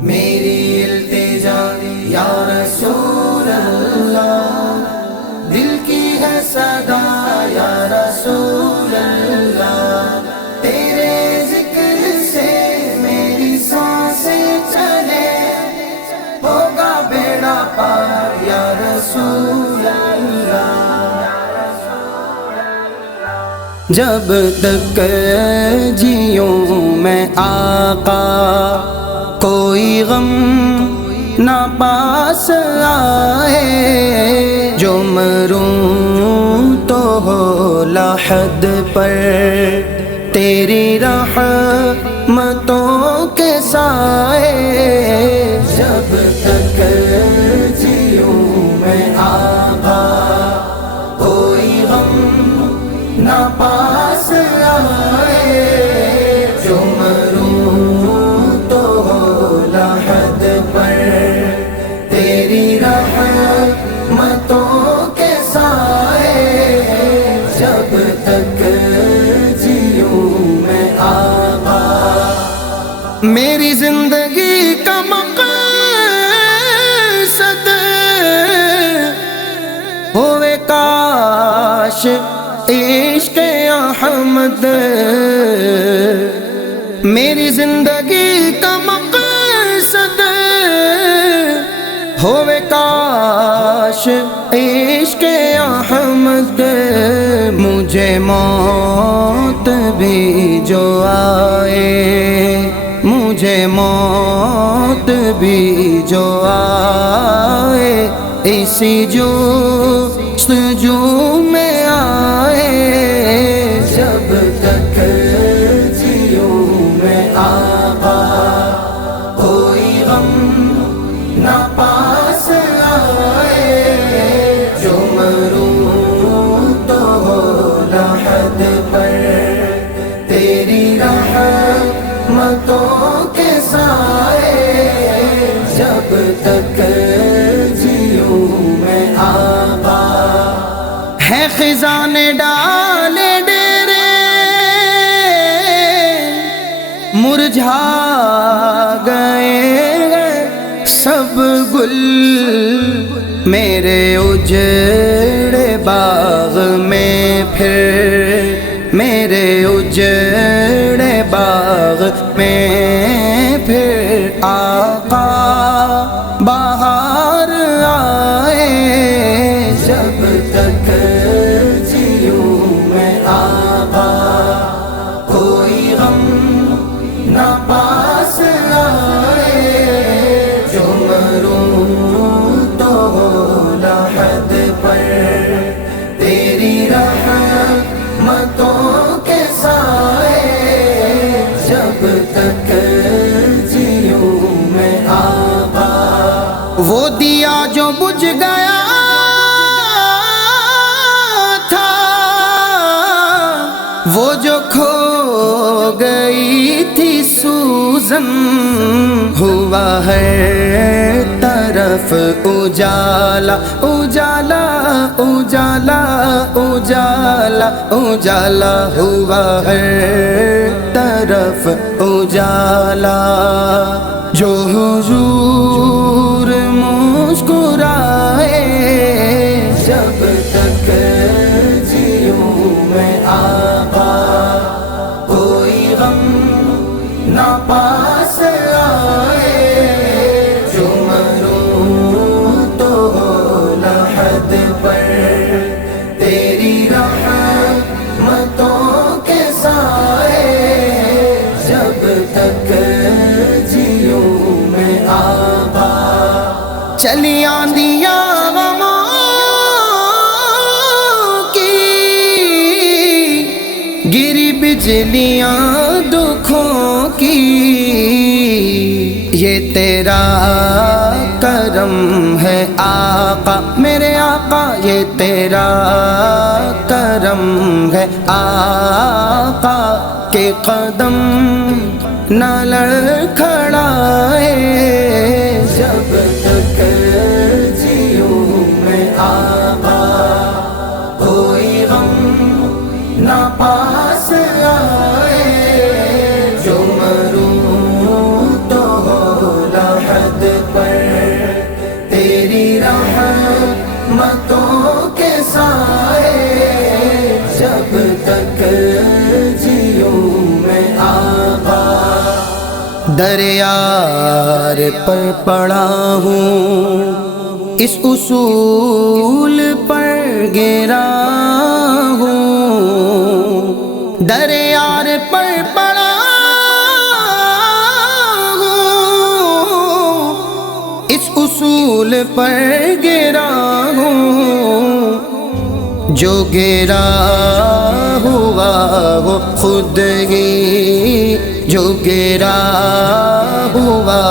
میری التجا یا رسول اللہ، دل کی ہے صدا یا رسول اللہ، تیرے ذکر سے میری سانسیں چلے، ہوگا بیڑا پار یا رسول اللہ۔ جب تک جیوں میں آقا، کوئی غم نہ پاس آئے، جو مروں تو ہو لحد پر تیری رحمتوں کے سائے۔ جب تک جیوں میں آقا، کوئی غم نہ پاس آئے، جو مروں تو ہو لحد پر تیری رحمتوں کے سائے۔ جب تک جیوں میں آقا، میری زندگی کا مقصد ہوئے کاش عشق احمد، میری زندگی کا مقصد ہوئے کاش عشق احمد، مجھے موت بھی جو آئے، مجھے موت بھی جو آئے، اسی جستجو میں آئے۔ جب تک جیوں میں آقا، کوئی غم نہ پاس آئے، جو مروں تو ہو لحد پر تیری رحمتوں کے سائے۔ جب تک جیوں میں آقا، ہے خزاں ڈالے ڈیرے مرجھا گئے سب گل، میرے اجڑے باغ میں پھر، میرے اجڑے باغ میں پھر آقا بہار آئے۔ جب تک جیوں میں آقا، کوئی غم نہ پاس آئے، جو مروں تو ہو لحد پر تیری رحمتوں کے سائے۔ جب تک جیوں میں آقا، وہ دیا جو بجھ گیا تھا، وہ جو کھو گئی تھی سوزن، ہوا ہے طرف اجالا اجالا اجالا اجالا اجالا، ہوا ہے طرف اجالا، جو حضور مسکرائے۔ جب تک جیوں میں آقا، کوئی غم نہ پاس آئے، جو مروں تو ہو لحد پر تیری رحمتوں کے سائے۔ جب تک جیوں میں آقا، چلی آندیاں غموں کی، گری بجلیاں دکھوں کی، یہ تیرا کرم ہے آقا میرے آقا، یہ تیرا کرم ہے آقا، کہ قدم نہ لڑکھڑائے۔ جب تک جیوں میں دریار پر پڑا ہوں، اس اصول پر گرا ہوں، دریار پر پڑا ہوں، اس اصول پر گرا ہوں، جو گرا ہوا وہ خود ہی، جو گرا ہوا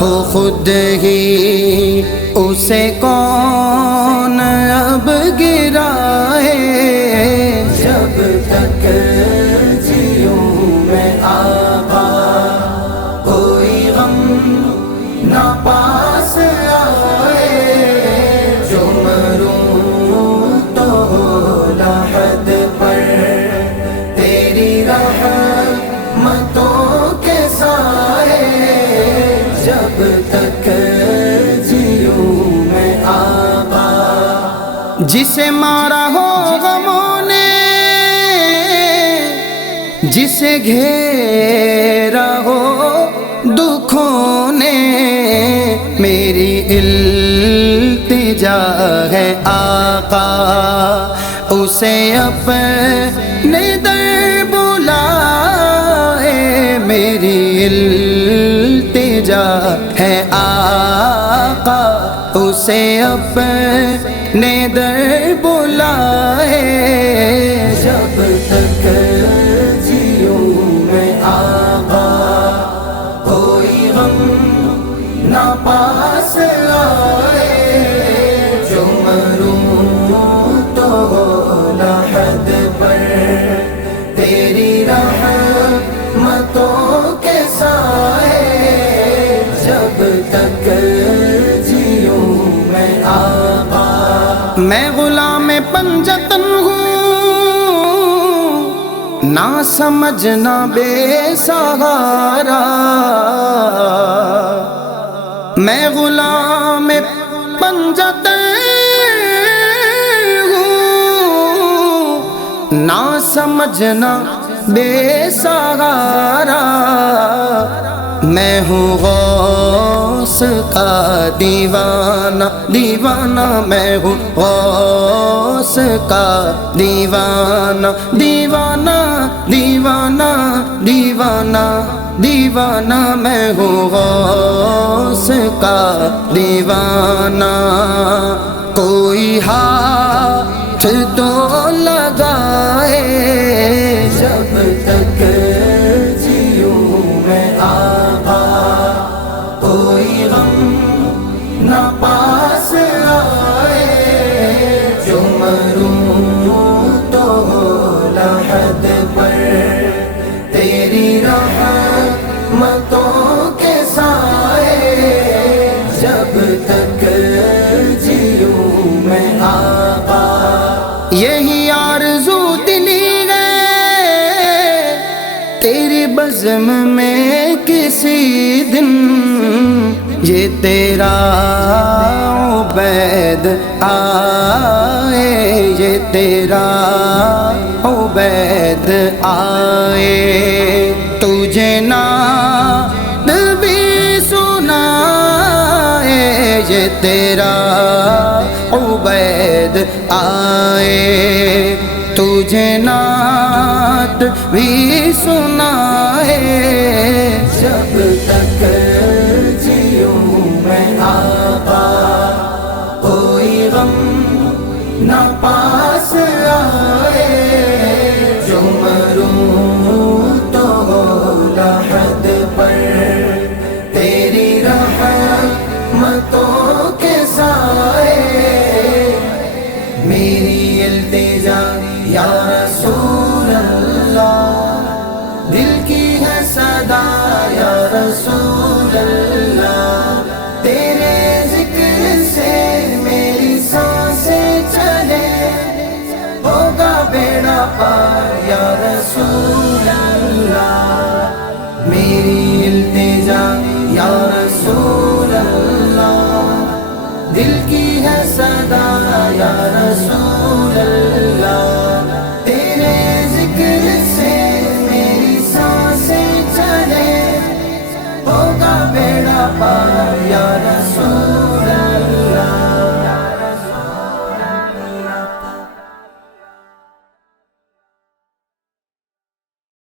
ہو خود ہی، اسے کون اب گرائے؟ جب تک جیوں میں آقا کوئی غم نہ پاس آئے، جو مروں تو لحد پر تیری رحمتوں کے سائے، جب تک جیوں میں آقا، جسے مارا ہو غموں نے، جسے گھیرا ہو دکھوں نے، میری التجا ہے آقا، اسے اپنے در بلائے، میری التجا ہے آقا، اسے اپنے در بلائے، جب تک جیوں میں آقا کوئی غم نہ پاس آئے، جو مروں تو لحد پر تیری رحمتوں کے سائے، جب تک جیوں میں آقا، میں غلام پنجتن ہوں، نہ سمجھنا بے سہارا، میں غلام پنجتن ہوں، نہ سمجھنا بے سہارا، میں ہوں غوث کا دیوانہ، دیوانہ میں ہوں غوث کا دیوانہ، دیوانہ دیوانہ دیوانہ دیوانہ، میں ہوں غوث کا دیوانہ، کوئی ہاتھ تو لگائے، جب تک جیوں میں آقا کوئی غم نہ پاس آئے، جو مروں تو لحد پر تیری رحمتوں کے سائے، جب تک جیوں میں آقا، یہی آرزو دلی ہے تیری بزم میں کسی دن، یہ تیرا عبید آئے، یہ تیرا عبید آئے، تجھے نعت بھی سنائے، یہ تیرا عبید آئے، تجھے نعت بھی سنائے، جب تک جیوں میں آقا کوئی غم نہ پاس آئے، جو مروں تو لحد پر تیری رحمتوں کے سائے، میری التجا یا رسول اللہ، دل کی ہے صدا یا رسول اللہ، تیرے ذکر سے میری سانسیں چلے، ہوگا بیڑا پار یا رسول اللہ، میری التجا یا رسول اللہ، دل کی ہے صدا یا رسول